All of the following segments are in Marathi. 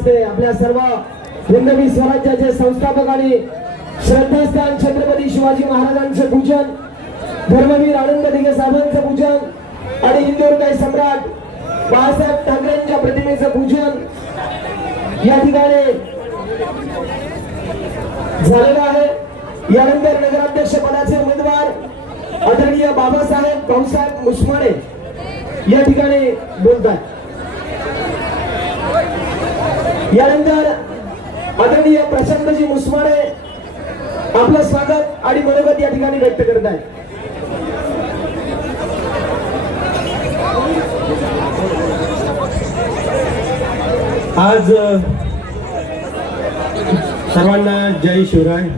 सर्वांचे असते आपल्या सर्व हिंदवी स्वराज्याचे संस्थापक आणि श्रद्धास्थान छत्रपती शिवाजी महाराजांचे पूजन धर्मवीर आनंद दिघे साहेबांचं पूजन आणि इंदोर हिंदुर्गाई सम्राट बाळासाहेब ठाकरेंच्या प्रतिमेचं पूजन या ठिकाणी झालेलं आहे. यानंतर नगराध्यक्ष पदाचे उमेदवार आदरणीय बाबासाहेब भाऊसाहेब मुसमाडे या ठिकाणी बोलतात यानंतर आदरणीय प्रशांतजी मुसमाडे आपलं स्वागत आणि मनोगत या ठिकाणी व्यक्त करत आहेत. आज सर्वांना जय शिवराय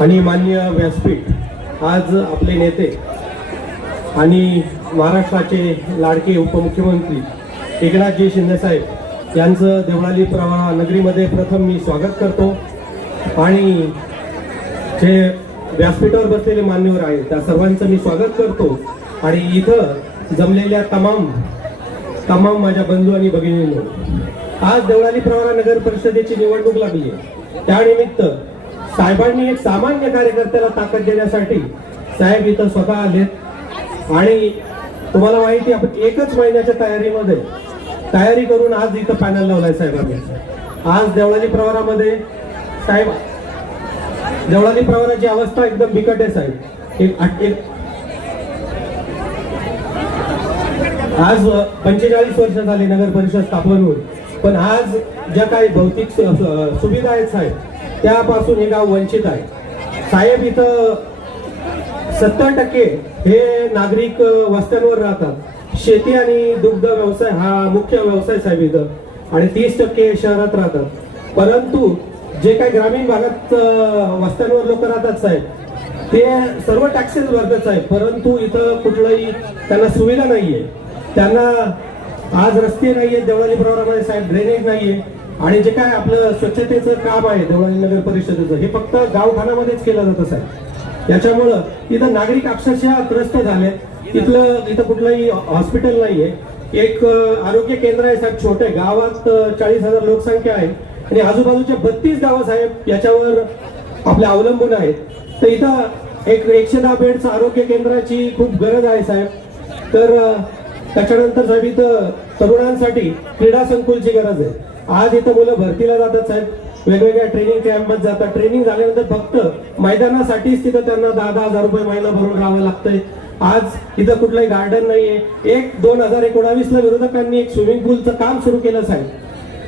आणि मान्य व्यासपीठ आज आपले नेते आणि महाराष्ट्राचे लाडके उपमुख्यमंत्री एकनाथजी शिंदेसाहेब यांचं देवळाली प्रवाह नगरीमध्ये प्रथम मी स्वागत करतो. आणि जे व्यासपीठावर बसलेले मान्यवर आहेत त्या सर्वांचं मी स्वागत करतो. आणि इथं जमलेल्या तमाम तमाम माझ्या बंधू आणि भगिनींनो आज देवळाली प्रवाह नगर परिषदेची निवडणूक लागली आहे. त्यानिमित्त साहेबांनी एक सामान्य कार्यकर्त्याला ताकद देण्यासाठी साहेब इथं स्वतः आलेत. आणि तुम्हाला माहिती आहे, आपण एकच महिन्याच्या तयारीमध्ये तयारी करून आज इथं पॅनल लावलाय साहेबांनी आज देवळाली प्रवारामध्ये साहेब देवळाली प्रवाराची अवस्था एकदम बिकट आहे साहेब. एक एक आज पंचेचाळीस वर्ष झाली नगर परिषद स्थापन होऊन पण आज ज्या काही भौतिक सुविधा आहेत साहेब त्यापासून हे गाव वंचित आहे. साहेब इथं सत्तर टक्के हे नागरिक वस्त्यांवर राहतात. शेती आणि दुग्ध व्यवसाय हा मुख्य व्यवसाय साहेब इथं. आणि तीस टक्के शहरात राहतात परंतु जे काही ग्रामीण भागात वस्त्यांवर लोक राहतात साहेब ते सर्व टॅक्सेस भरतात साहेब. परंतु इथं कुठलंही त्यांना सुविधा नाहीये. त्यांना आज रस्ते नाहीये देवळाली प्रवरामध्ये साहेब ड्रेनेज नाहीये. आणि जे काय आपलं स्वच्छतेचं काम आहे देवळाली नगर परिषदेचं हे फक्त गावठाणामध्येच केलं जातं साहेब. याच्यामुळं इथं नागरिक अक्षरशः त्रस्त झाले इथलं इथं कुठलंही हॉस्पिटल नाहीये. एक आरोग्य केंद्र आहे साहेब छोटे गावात चाळीस हजार लोकसंख्या आहे. आणि आजूबाजूचे बत्तीस गावं साहेब याच्यावर आपल्या अवलंबून आहेत. तर इथं एक एकशे दहा बेडचं आरोग्य केंद्राची खूप गरज आहे साहेब. तर त्याच्यानंतर साहेब इथं तरुणांसाठी क्रीडा संकुलची गरज आहे. आज इथं मुलं भरतीला जातात साहेब. वेगवेगळ्या ट्रेनिंग कॅम्पमध्ये जातात. ट्रेनिंग झाल्यानंतर फक्त मैदानासाठीच तिथं त्यांना दहा दहा हजार रुपये महिना भरून राहावं लागतंय. आज इथं कुठलंही गार्डन नाहीये. एक दोन हजार एकोणावीस ला विरोधकांनी एक स्विमिंग पूलचं काम सुरू केलं साहेब.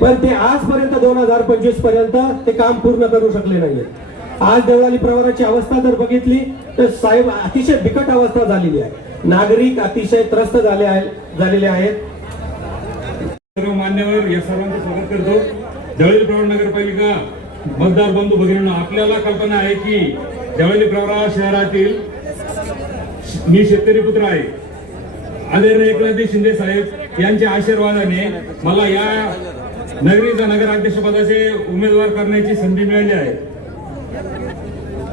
पण ते आजपर्यंत दोन हजार पंचवीसपर्यंत ते काम पूर्ण करू शकले नाहीये. आज देवळाली प्रवाराची अवस्था जर बघितली तर साहेब अतिशय बिकट अवस्था झालेली आहे. नागरिक अतिशय त्रस्त झाले झालेले आहेत. सर्व मान्यवर या सर्वांचं स्वागत करतो. देवळी प्रवार नगरपालिका मतदार बंधू भगिनी आपल्याला कल्पना आहे की देवळी प्रवरा शहरातील मी शेतकरी पुत्र आहे. आदरणीय एकनाथजी शिंदे साहेब यांच्या आशीर्वादाने मला या नगरीचा नगराध्यक्षपदाचे उमेदवार करण्याची संधी मिळाली आहे.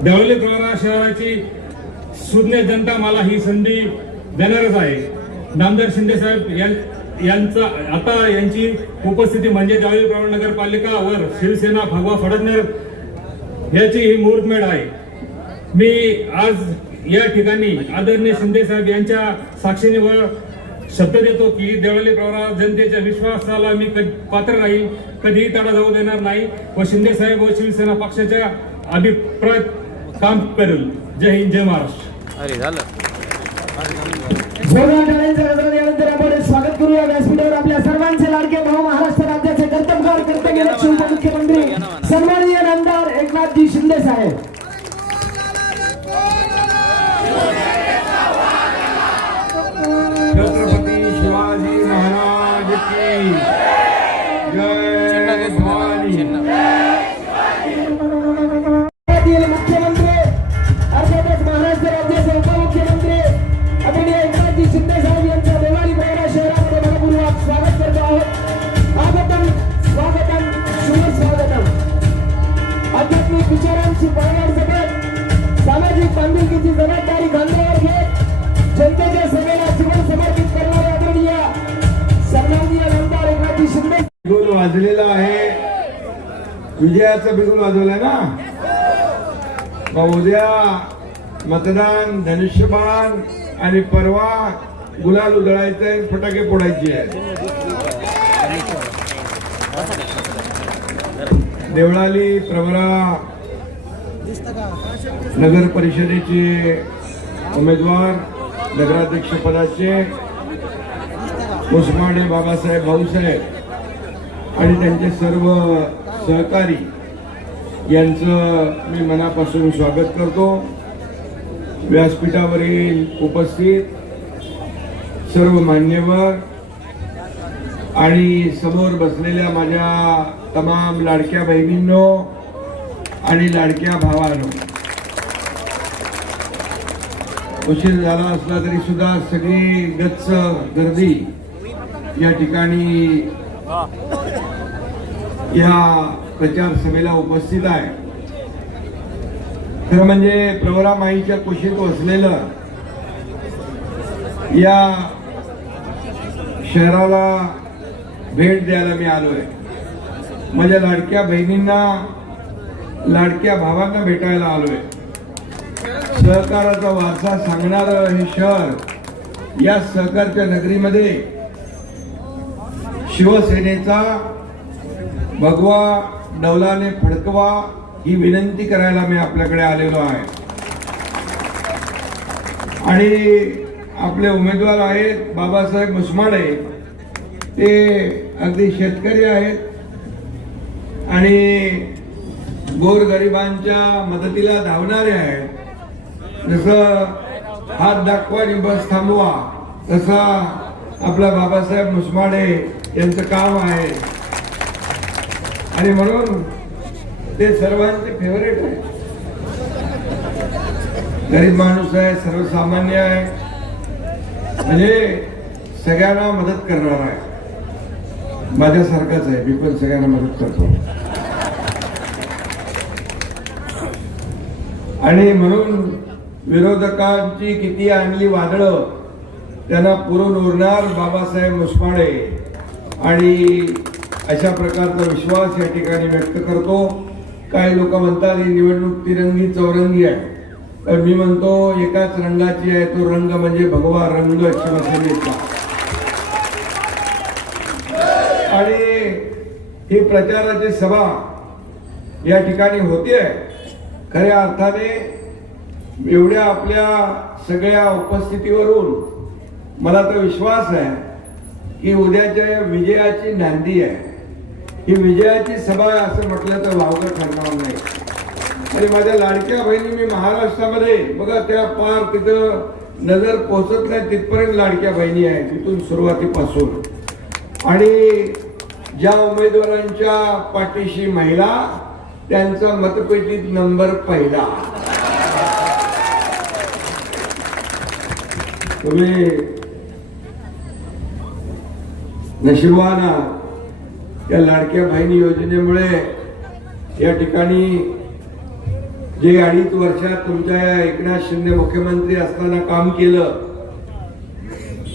देवळी प्रवरा शहराची सुज्ञ जनता मला ही संधी देणारच आहे. नामदार शिंदे साहेब यां- यांचा आता यांची उपस्थिती म्हणजे देवळी नगरपालिका नगरपालिकावर शिवसेना भगवा फडणवीस याची ही मुहूर्तमेढ आहे. मी आज या ठिकाणी आदरणीय शिंदे साहेब यांच्या साक्षीने व शब्द देतो की देवळी प्रवरा जनतेच्या विश्वासाला मी कध- पात्र राहील कधीही तडा जाऊ देणार नाही व शिंदे साहेब व शिवसेना पक्षाच्या अभिप्रायात काम करेल. जय हिंद जय महाराष्ट्र. अरे झालं. जोरदार टाळ्यांच्या गजरात यानंतर आपण स्वागत करूया. व्यासपीठावर आपल्या सर्वांचे लाडके भाऊ महाराष्ट्र राज्याचे कर्तव्यकार कर्तव्यलक्ष उपमुख्यमंत्री सन्माननीय नामदार एकनाथजी शिंदे साहेब. विजयाचं बिगुल वाजवलंय ना? मग उद्या मतदान धनुष्यबाण आणि परवा गुलाल उधळायचे फटाके फोडायचे आहेत. देवळाली प्रवरा नगर परिषदेचे उमेदवार नगराध्यक्ष पदाचे उस्माने बाबासाहेब भाऊसाहेब आणि त्यांचे सर्व सहकारी यांचं मी मनापासून स्वागत करतो. व्यासपीठावरील उपस्थित सर्व मान्यवर आणि समोर बसलेल्या माझ्या तमाम लाडक्या बहिणींनो आणि लाडक्या भावांनो. उशीर झाला असला तरी सुद्धा सगळी गच्च गर्दी या ठिकाणी या प्रचार सभेला उपस्थित आहे. खरं म्हणजे प्रवरा माईच्या कुशीत वसलेलं या शहराला भेट द्यायला मी आलोय. माझ्या लाडक्या बहिणींना लाडक्या भावांना भेटायला आलोय. सहकाराचा वारसा सांगणार हे शहर या सहकारच्या नगरीमध्ये शिवसेनेचा भगवा डौलाने फडकवा ही विनंती करायला मी आपल्याकडे आलेलो आहे. आणि आपले उमेदवार आहेत बाबासाहेब मुसमाडे. ते अगदी शेतकरी आहेत. आणि गोरगरिबांच्या मदतीला धावणारे आहेत. जसं हात दाखवा आणि बस थांबवा तसा आपला बाबासाहेब मुसमाडे यांचं काम आहे. आणि म्हणून ते सर्वांचे फेवरेट आहे. गरीब माणूस आहे सर्वसामान्य आहे. म्हणजे सगळ्यांना मदत करणार आहे. माझ्यासारखाच आहे मी पण सगळ्यांना मदत करतो. आणि म्हणून विरोधकांची किती आणली वादळं त्यांना पुरून उरणार बाबासाहेब मुसमाडे आणि अशा प्रकारचा विश्वास या ठिकाणी व्यक्त करतो. काही लोक म्हणतात ही निवडणूक तिरंगी चौरंगी आहे. तर मी म्हणतो एकाच रंगाची आहे तो रंग म्हणजे भगवा रंग शिवसेनेचा. आणि ही प्रचाराची सभा या ठिकाणी होते खऱ्या अर्थाने एवढ्या आपल्या सगळ्या उपस्थितीवरून मला तर विश्वास आहे की उद्याच्या विजयाची नांदी आहे. ही विजयाची सभा आहे असं म्हटलं तर वावगं ठरणार नाही. आणि माझ्या लाडक्या बहिणी मी महाराष्ट्रामध्ये बघा त्या पार तिथं नजर पोचत नाही तिथपर्यंत लाडक्या बहिणी आहेत तिथून सुरुवातीपासून. आणि ज्या उमेदवारांच्या पाठीशी महिला त्यांचा मतपेटीत नंबर पहिला. तुम्ही नशिबाना या लाडक्या बहिणी योजनेमुळे या ठिकाणी जे अडीच वर्षात तुमच्या या एकनाथ शिंदे मुख्यमंत्री असताना काम केलं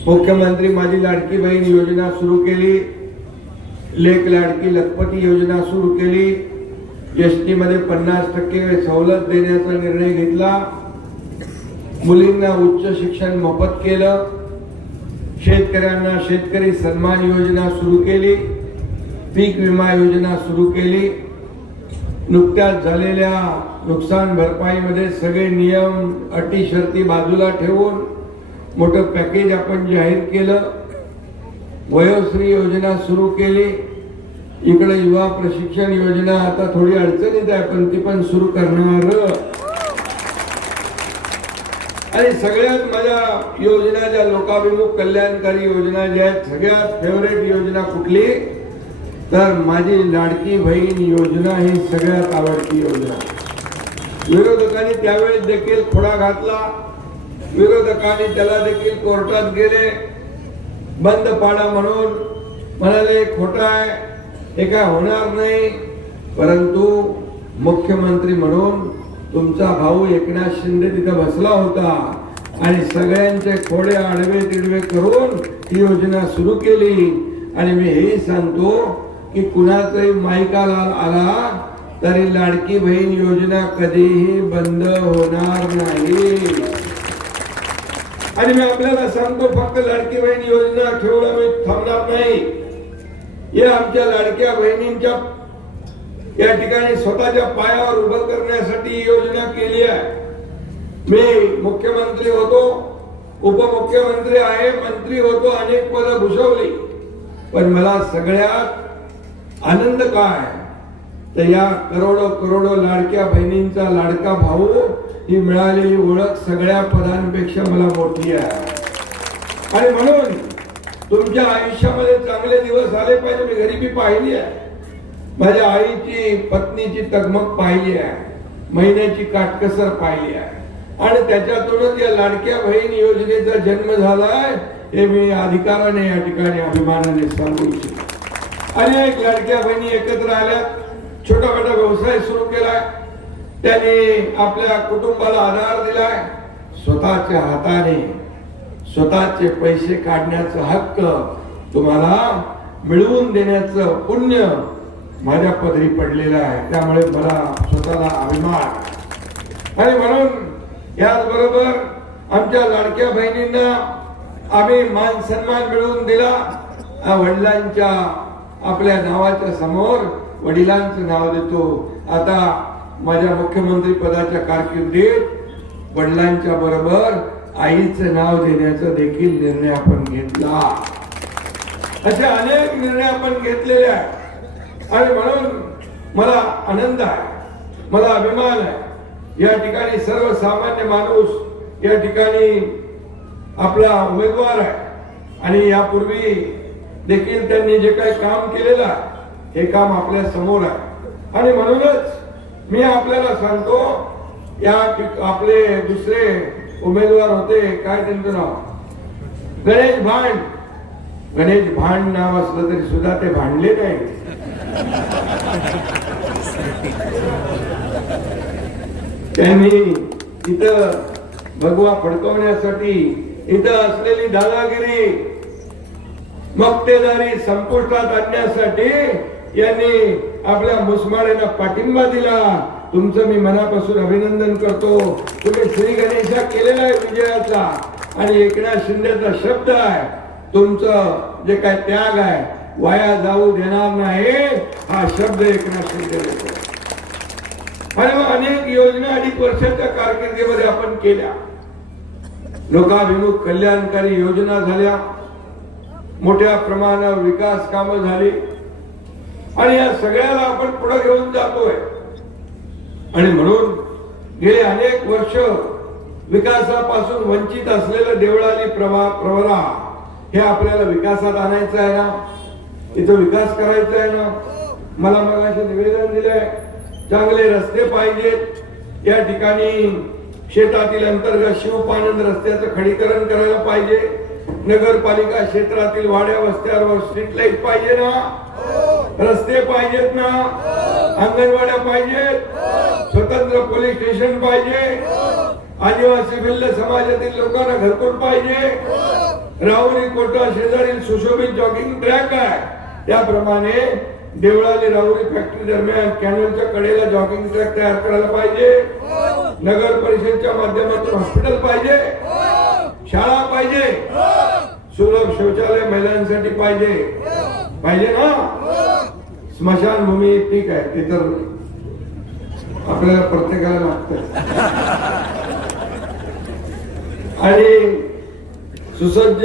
मुख्यमंत्री माझी लाडकी बहीण योजना सुरू केली लेख लाडकी लखपती योजना सुरू केली एस टी मध्ये पन्नास टक्के सवलत देण्याचा निर्णय घेतला मुलींना उच्च शिक्षण मोफत केलं शेतकऱ्यांना शेतकरी सन्मान योजना सुरू केली पीक विमा योजना सुरू केली. नुकत्याच झालेल्या नुकसान भरपाईमध्ये सगळे नियम अटी शर्ती बाजूला ठेवून मोठं पॅकेज आपण जाहीर केलं. वयोश्री योजना सुरू केली. इकडे युवा प्रशिक्षण योजना आता थोडी अडचणीत आहे पण ती पण सुरू करणार. आणि सगळ्यात माझ्या योजना ज्या लोकाभिमुख कल्याणकारी योजना ज्या आहेत सगळ्यात फेवरेट योजना कुठली? तर माझी लाडकी बहीण योजना ही सगळ्यात आवडती योजना. विरोधकांनी त्यावेळेस देखील खोडा घातला. विरोधकांनी त्याला देखील कोर्टात गेले. बंद पाडा म्हणून म्हणाले खोटा आहे. हे काय होणार नाही. परंतु मुख्यमंत्री म्हणून तुमचा भाऊ एकनाथ शिंदे तिथं बसला होता आणि सगळ्यांचे खोडे आडवे तिडवे करून ही योजना सुरू केली. आणि मी हेही सांगतो की कुणाचाही मायकाला आला तरी लाडकी बहीण योजना कधीही बंद होणार नाही. आणि मी आपल्याला सांगतो फक्त लाडकी बहीण योजना ठेवणं मी थांबणार नाही. या आमच्या लाडक्या बहिणींच्या या ठिकाणी स्वतःच्या पायावर उभं करण्यासाठी ही योजना केली आहे. मी मुख्यमंत्री होतो उपमुख्यमंत्री आहे मंत्री होतो अनेक पद भूषवली. पण मला सगळ्यात आनंद काय? तर या करोडो करोडो लाडक्या बहिणींचा लाडका भाऊ ही मिळालेली ओळख सगळ्या पदांपेक्षा मला मोठी आहे. आणि म्हणून तुमच्या आयुष्यामध्ये चांगले दिवस आले पाहिजे मी गरिबी पाहिली आहे. माझ्या आईची पत्नीची तगमग पाहिली आहे. महिन्याची काटकसर पाहिली आहे. आणि त्याच्यातूनच या लाडक्या बहीण योजनेचा जन्म झालाय हे मी अधिकाराने या ठिकाणी अभिमानाने सांगू इच्छितो. अनेक लाडक्या बहिणी एकत्र आल्या. छोटा मोठा व्यवसाय सुरू केलाय. त्यांनी आपल्या कुटुंबाला आधार दिलाय. स्वतःच्या हाताने स्वतःचे पैसे काढण्याचा हक्क तुम्हाला मिळवून देण्याचं पुण्य माझ्या पदरी पडलेलं आहे. त्यामुळे मला स्वतःला अभिमान. आणि म्हणून याचबरोबर आमच्या लाडक्या बहिणींना आम्ही मान सन्मान मिळवून दिला. वडिलांच्या आपल्या नावाच्या समोर वडिलांचं नाव देतो. आता माझ्या मुख्यमंत्री पदाच्या कारकिर्दीत वडिलांच्या बरोबर आईचं नाव देण्याचा देखील निर्णय आपण घेतला. असे अनेक निर्णय आपण घेतलेले आहेत. आणि म्हणून मला आनंद आहे मला अभिमान आहे. या ठिकाणी सर्वसामान्य माणूस या ठिकाणी आपला उमेदवार आहे. आणि यापूर्वी देखील त्यांनी जे काही काम केलेलं आहे हे काम आपल्यासमोर आहे. आणि म्हणूनच मी आपल्याला सांगतो या आपले दुसरे उमेदवार होते काय त्यांचं नाव? गणेश भांड. गणेश भांड नाव असलं तरी सुद्धा ते भांडले नाही त्यांनी इथं भगवा फडकवण्यासाठी इथं असलेली दादागिरी मक्तेदारी संपुष्टात आणण्यासाठी यांनी आपल्या मुसमाड्यांना पाठिंबा दिला. तुमचं मी मनापासून अभिनंदन करतो. तुम्ही श्री गणेशा केलेला आहे विजयाचा आणि एकनाथ शिंदेचा शब्द आहे. तुमचं जे काय त्याग आहे वाया जाऊ देणार नाही हा शब्द एकनाथ शिंदे देतो. आणि मग अनेक योजना अडीच वर्षाच्या कारकिर्दीमध्ये आपण केल्या. लोकाभिमुख कल्याणकारी योजना झाल्या. मोठ्या प्रमाणावर विकास कामं झाली. आणि या सगळ्याला आपण पुढे घेऊन जातोय. आणि म्हणून गेले अनेक वर्ष विकासापासून वंचित असलेलं देवळाली प्रभा प्रवरा हे आपल्याला विकासात आणायचं आहे ना? इथं विकास करायचा आहे ना? मला मग निवेदन दिलंय चांगले रस्ते पाहिजेत. या ठिकाणी शेतातील अंतर्गत शिवपानंद रस्त्याचं खडीकरण करायला पाहिजे. नगरपालिका क्षेत्रातील वाड्या वस्त्यावर स्ट्रीट लाइट पाहिजे ना? रस्ते पाहिजेत ना? अंगणवाड्या पाहिजेत? स्वतंत्र पोलीस स्टेशन पाहिजे? आदिवासी भिल्ल समाजातील लोकांना घरकुल पाहिजे? राहुरी कोटा शेजारील सुशोभित जॉगिंग ट्रॅक आहे. त्याप्रमाणे देवळाली राहुरी फॅक्टरी दरम्यान कॅनलच्या कडेला जॉगिंग ट्रॅक तयार करायला पाहिजे. नगर परिषदच्या माध्यमातून हॉस्पिटल पाहिजे. शाळा पाहिजे. सुलभ शौचालय महिलांसाठी पाहिजे. पाहिजे ना? स्मशानभूमी ठीक आहे ते तर आपल्याला प्रत्येकाला लागत आणि सुसज्ज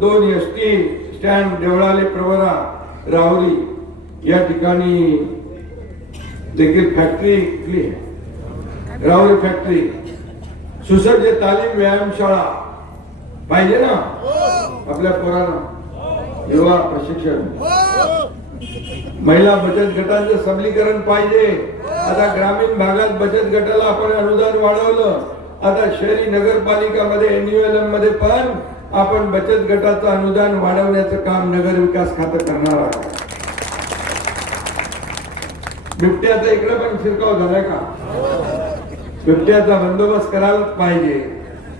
दोन S T stand Deolali Pravara Rahuri या ठिकाणी देखील फॅक्टरी कुठली आहे? राहुरी फॅक्टरी. सुसज्ज तालीम व्यायामशाळा. पाहिजे ना? आपल्या पोरांना युवा प्रशिक्षण. महिला बचत गटांचं सबलीकरण पाहिजे. आता ग्रामीण भागात बचत गटाला आपण अनुदान वाढवलं. आता शहरी नगरपालिकामध्ये एनयूएलएममध्ये पण आपण बचत गटाचं अनुदान वाढवण्याचं काम नगर विकास खातं करणार आहे बिबट्याचा इकडे पण शिरकाव झालाय का? बिबट्याचा बंदोबस्त करायलाच पाहिजे.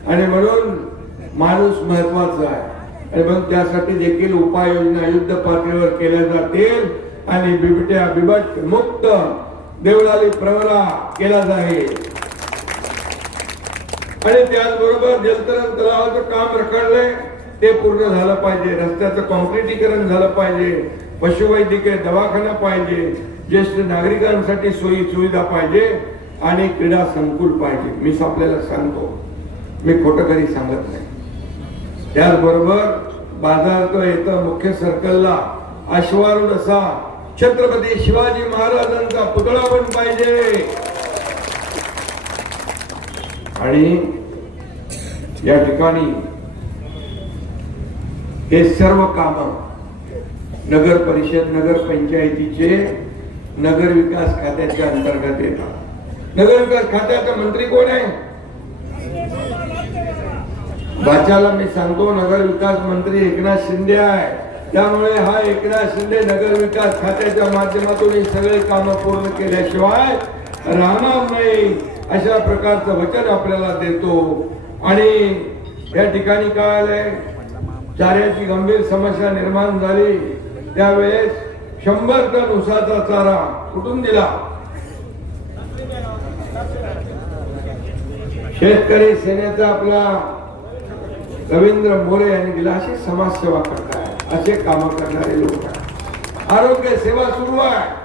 आणि म्हणून माणूस महत्त्वाचा आहे. आणि मग त्यासाठी देखील उपाययोजना युद्ध पातळीवर केल्या जातील आणि बिबट्या बिबट मुक्त देवळाली प्रवरा केला जाईल. आणि त्याचबरोबर जलतरण तलावाचं काम रखडलंय ते पूर्ण झालं पाहिजे. रस्त्याचं कॉन्क्रिटीकरण झालं पाहिजे. पशुवैद्यकीय दवाखाना पाहिजे. ज्येष्ठ नागरिकांसाठी सोयी सुविधा पाहिजे आणि क्रीडा संकुल पाहिजे. मी आपल्याला सांगतो. मी खोटं कधी सांगत नाही. त्याचबरोबर बाजार तो येतं मुख्य सर्कलला अश्वारूढ असा छत्रपती शिवाजी महाराजांचा पुतळा पण पाहिजे. आणि या ठिकाणी हे सर्व काम नगर परिषद नगर पंचायतीचे नगर विकास खात्याच्या अंतर्गत येतात. नगर विकास खात्याचा मंत्री कोण आहे? भाच्याला मी सांगतो नगर विकास मंत्री एकनाथ शिंदे आहे. त्यामुळे हा एकनाथ शिंदे नगर विकास खात्याच्या माध्यमातून हे सगळे काम पूर्ण केल्याशिवाय राहणार नाही. अशा प्रकारचं वचन आपल्याला देतो. आणि या ठिकाणी काय आलंय? चाऱ्याची गंभीर समस्या निर्माण झाली. त्यावेळेस शंभर टन उसाचा चारा कुठून दिला? शेतकरी सेनेचा आपला रवींद्र मोरे यांनी दिला अशी समाजसेवा करताय असे काम करणारे लोक आहेत. आरोग्य सेवा सुरू आहे.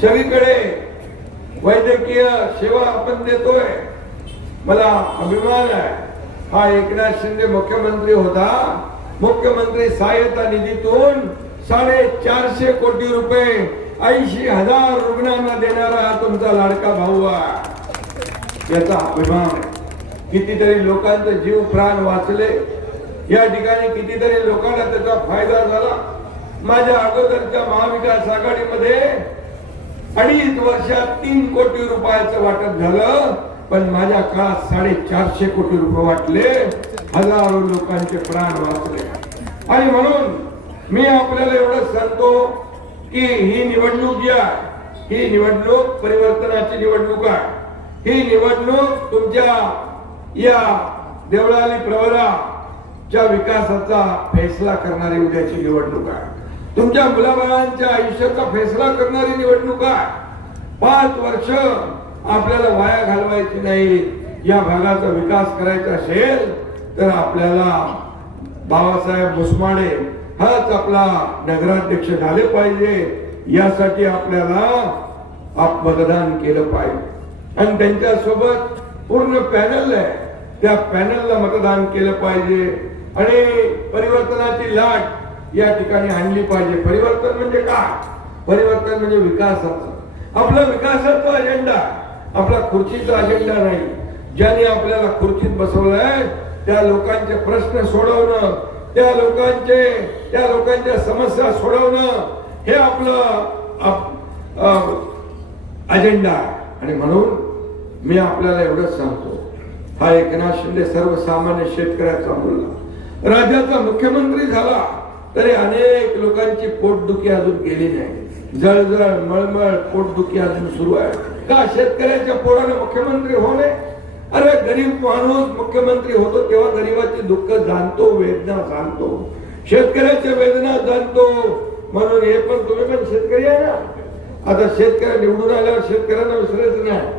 सगळीकडे वैद्यकीय सेवा आपण देतोय. मला अभिमान आहे. हा एकनाथ शिंदे मुख्यमंत्री होता. मुख्यमंत्री सहाय्यता निधीतून साडेचारशे कोटी रुपये ऐंशी हजार रुग्णांना देणारा तुमचा लाडका भाऊ आहे. याचा अभिमान आहे. कितीतरी लोकांचे जीव प्राण वाचले. या ठिकाणी कितीतरी लोकांना त्याचा फायदा झाला. माझ्या अगोदरच्या महाविकास आघाडीमध्ये अडीच वर्षात तीन कोटी रुपयाचं वाटप झालं. पण माझ्या काळात साडेचारशे कोटी रुपये वाटले. हजारो लोकांचे प्राण वाचले. आणि म्हणून मी आपल्याला एवढं सांगतो की ही निवडणूक जी आहे ही निवडणूक परिवर्तनाची निवडणूक आहे. ही निवडणूक तुमच्या या देवळा देवळाली प्रवराच्या विकासाचा फैसला करणारी उद्याची निवडणूक आहे. तुमच्या मुलाबाळांच्या आयुष्याचा फैसला करणारी निवडणूक आहे. पाच वर्ष आपल्याला वाया घालवायची नाही. या भागाचा विकास करायचा असेल तर आपल्याला बाबासाहेब मुसमाडे हाच आपला नगराध्यक्ष झाले पाहिजे. यासाठी आपल्याला आप मतदान केलं पाहिजे. आणि त्यांच्यासोबत पूर्ण पॅनल आहे. त्या पॅनलला मतदान केलं पाहिजे आणि परिवर्तनाची लाट या ठिकाणी आणली पाहिजे. परिवर्तन म्हणजे काय? परिवर्तन म्हणजे विकासाचं. आपला विकासाचा अजेंडा आपला खुर्चीचा अजेंडा नाही. ज्याने आपल्याला खुर्चीत बसवलंय त्या लोकांचे प्रश्न सोडवणं त्या लोकांचे त्या लोकांच्या समस्या सोडवणं हे आपलं अं, अजेंडा आणि म्हणून मी आपल्याला एवढंच सांगतो हा एकनाथ शिंदे सर्वसामान्य शेतकऱ्याचा मुलगा. राज्याचा मुख्यमंत्री झाला तरी अनेक लोकांची पोटदुखी अजून गेली नाही. जळजळ मळमळ पोटदुखी अजून सुरू आहे. का शेतकऱ्याच्या पोराने मुख्यमंत्री होणे? अरे गरीब माणूस मुख्यमंत्री होतो तेव्हा गरीबाची दुःख जाणतो वेदना जाणतो. शेतकऱ्याच्या वेदना जाणतो. म्हणून हे पण तुम्ही पण शेतकरी आहे ना? आता शेतकरी निवडून आल्यावर शेतकऱ्यांना विसरायचं नाही.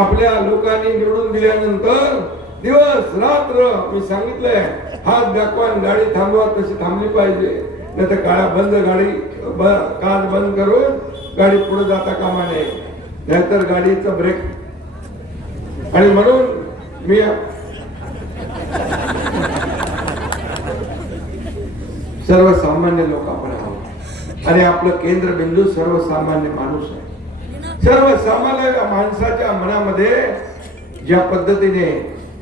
आपल्या लोकांनी निवडून दिल्यानंतर दिवस रात्र मी सांगितलंय हात दाखवा गाडी थांबवा तशी थांबली पाहिजे. नाही तर काळा बंद गाडी कार काच बंद करून गाडी पुढे जाता कामा नये. नाहीतर गाडीचा ब्रेक. आणि म्हणून मी सर्वसामान्य लोक आपण आहोत. आणि आपलं केंद्रबिंदू सर्वसामान्य माणूस आहे. सर्वसामान्य माणसाच्या मनामध्ये ज्या पद्धतीने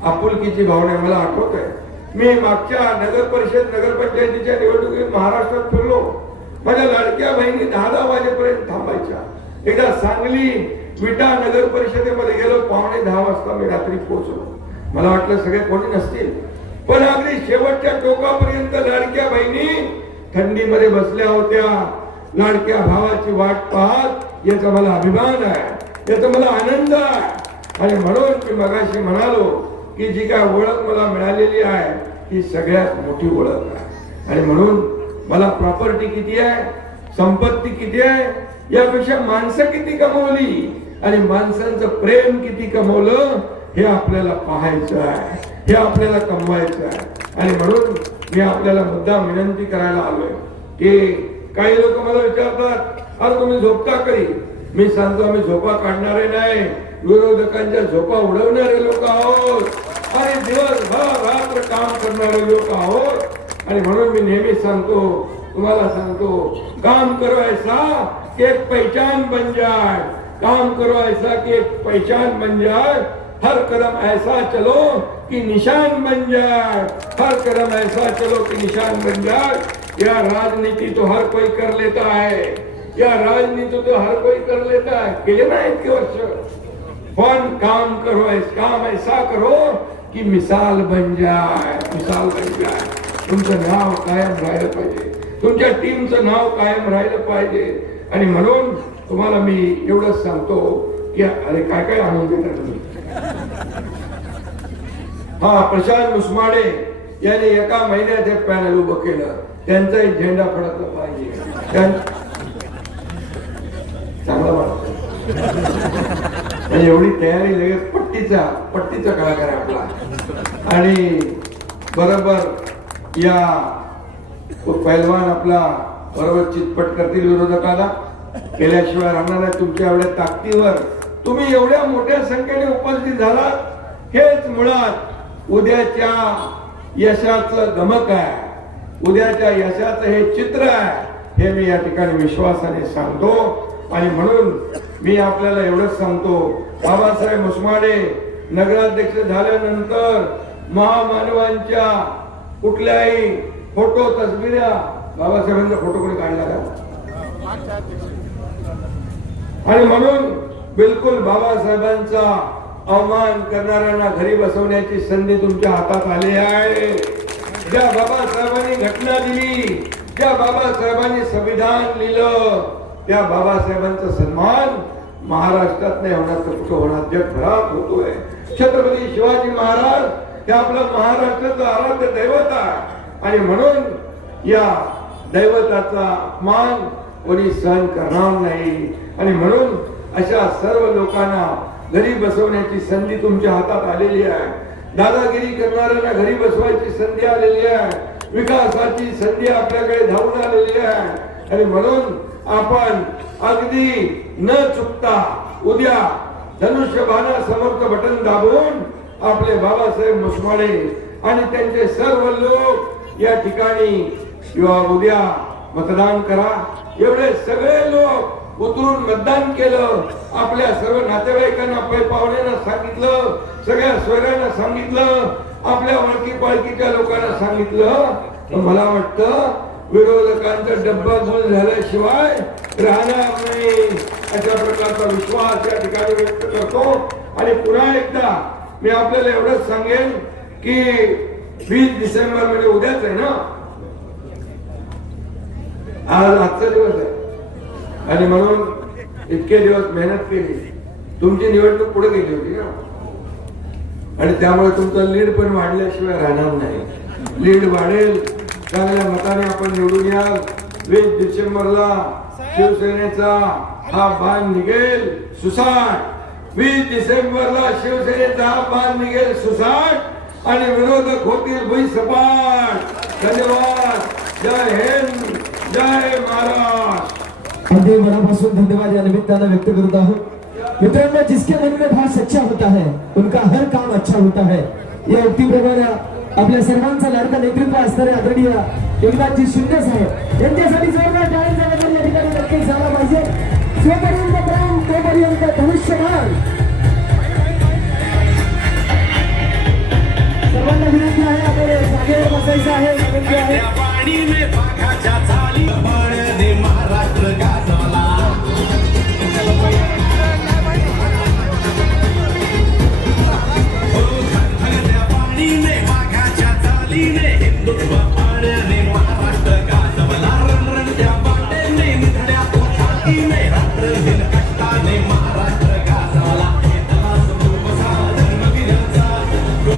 आपुलकीची भावना आहे, मला आठवत आहे मी मागच्या नगर परिषद नगर पंचायतीच्या निवडणुकीत महाराष्ट्रात फिरलो. माझ्या लाडक्या बहिणी दहा दहा वाजेपर्यंत थांबायच्या. एकदा सांगली विटा नगर परिषदेमध्ये गेलो पावणे दहा वाजता मी रात्री पोहोचलो. मला वाटलं सगळे कोणी नसतील. पण अगदी शेवटच्या टोकापर्यंत लाडक्या बहिणी थंडीमध्ये बसल्या होत्या. लाडक्या भावाची वाट पाहत याचा मला अभिमान आहे याचा मला आनंद आहे. आणि म्हणून मी मगाशी म्हणालो की जी काय ओळख मला मिळालेली आहे ती सगळ्यात मोठी ओळख आहे. आणि म्हणून मला प्रॉपर्टी किती आहे संपत्ती किती आहे यापेक्षा माणसं किती कमवली आणि माणसांचं प्रेम किती कमवलं हे आपल्याला पाहायचं आहे हे आपल्याला कमवायचं आहे. आणि म्हणून मी आपल्याला मुद्दा विनंती करायला आलोय की काही लोक मला विचारतात अरे तुम्ही झोपता करी मी सांगतो आम्ही झोपा काढणारे नाही. विरोधकांच्या झोपा उडवणारे लोक आहोत. आणि दिवसभर रात्र काम करणारे लोक आहोत. आणि म्हणून मी नेहमी सांगतो तुम्हाला सांगतो काम करो ऐसा कि एक पहचान बन जाए काम करो ऐसा कि एक पहचान बन जाए हर कदम ऐसा चलो कि निशान बन जाए हर कदम ऐसा चलो कि निशान बन जाए यह राजनीति तो हर कोई कर लेता है. या राजनीति तो हर कोई कर लेता है केले ना इतके वर्ष. फन काम करो ऐस काम ऐसा करो कि मिसाल बन जाए मिसाल बन जाए. तुमचं नाव कायम राहिलं पाहिजे. तुमच्या टीमचं नाव कायम राहिलं पाहिजे. आणि म्हणून तुम्हाला मी एवढंच सांगतो की अरे काय काय आणून देणार तुम्ही? हा प्रशांत मुसमाडे यांनी एका महिन्यात हे पॅनल उभं केलं. त्यांचाही झेंडा फडकला पाहिजे त्यां- चांगला माणूस म्हणजे एवढी तयारी लगेच पट्टीचा पट्टीचा कलाकार आहे आपला आणि बरोबर या पैलवान आपला बरोबर चितपट करतील विरोधकाला केल्याशिवाय राहणार तुमच्या एवढ्या ताकदीवर तुम्ही एवढ्या मोठ्या संख्येने उपस्थित झालात. हेच मुळात उद्याच्या यशाचं गमक आहे. उद्याच्या यशाचं हे चित्र आहे. हे मी या ठिकाणी विश्वासाने सांगतो. आणि म्हणून मी आपल्याला एवढंच सांगतो बाबासाहेब उस्माने नगराध्यक्ष झाल्यानंतर महामानवांच्या कुठल्याही फोटो तसबिऱ्या बाबासाहेबांचा फोटो कोणी काढला का? आणि म्हणून बिलकुल बाबासाहेबांचा अवमान करणाऱ्यांना घरी बसवण्याची संधी तुमच्या हातात आली आहे. ज्या बाबासाहेबांनी घटना दिली ज्या बाबासाहेबांनी संविधान लिहिलं त्या बाबासाहेबांचा सन्मान महाराष्ट्रात नाही होणार तर कुठं होणार? जगभरात होतोय. छत्रपती शिवाजी महाराज हे आपलं महाराष्ट्राचं आराध्य दैवत आहे. आणि म्हणून या दैवताचा मान कोणी सहन करणार नाही. आणि म्हणून अशा सर्व लोकांना घरी बसवण्याची संधी तुमच्या हातात आलेली आहे. दादागिरी करणाऱ्यांना घरी बसवायची संधी आलेली आहे. विकासाची संधी आपल्याकडे धावून आलेली आहे. आणि म्हणून आपण अगदी न चुकता उद्या धनुष्यबाणा समर्थ बटन दाबून आपले बाबासाहेब मुसमाळे आणि त्यांचे सर्व लोक या ठिकाणी किंवा उद्या मतदान करा. एवढे सगळे लोक उतरून मतदान केलं. आपल्या सर्व नातेवाईकांना पै पाहुण्यांना सांगितलं. सगळ्या स्वरांना सांगितलं. आपल्या ओळखी पाळखीच्या लोकांना सांगितलं. मला वाटतं विरोधकांचा डब्बा गुल झाल्याशिवाय राहणार नाही. अशा प्रकारचा विश्वास या ठिकाणी व्यक्त करतो. आणि पुन्हा एकदा मी आपल्याला एवढंच सांगेन की वीस डिसेंबर म्हणजे उद्याच आहे ना? आज आजचा दिवस आहे. आणि म्हणून इतके दिवस मेहनत केली. तुमची निवडणूक पुढे गेली होती ना? आणि त्यामुळे तुमचा लीड पण वाढल्याशिवाय राहणार नाही. लीड वाढेल चांगल्या मताने आपण निवडून याल. वीस डिसेंबरला शिवसेनेचा हा बाण निघेल सुसाट. वीस डिसेंबरला शिवसेनेचा हा बाण निघेल सुसाट. आणि विरोधक होतील भुई सपाट धन्यवाद. जय हिंद. जय महाराष्ट्र. अगदी मनापासून धन्यवाद या निमित्तानं व्यक्त करत आहोत. मित्रांनो जिसके मन में भाव सच्चा होता है उनका हर काम अच्छा होता है. या उक्तीप्रमाणे आपल्या सर्वांचं लढत नेतृत्व असणारे आदरणीय एकनाथजी शिंदे साहेब. यांच्यासाठी जोरदार टाळ्यांचा बदल या ठिकाणी नक्कीच झाला पाहिजे. जोपर्यंत प्राण तोपर्यंत भविष्यमान सर्वांना विनंती आहे आपल्याला जागेवर बसायचं आहे आहे. महाराष्ट्र गाजवला. Vamos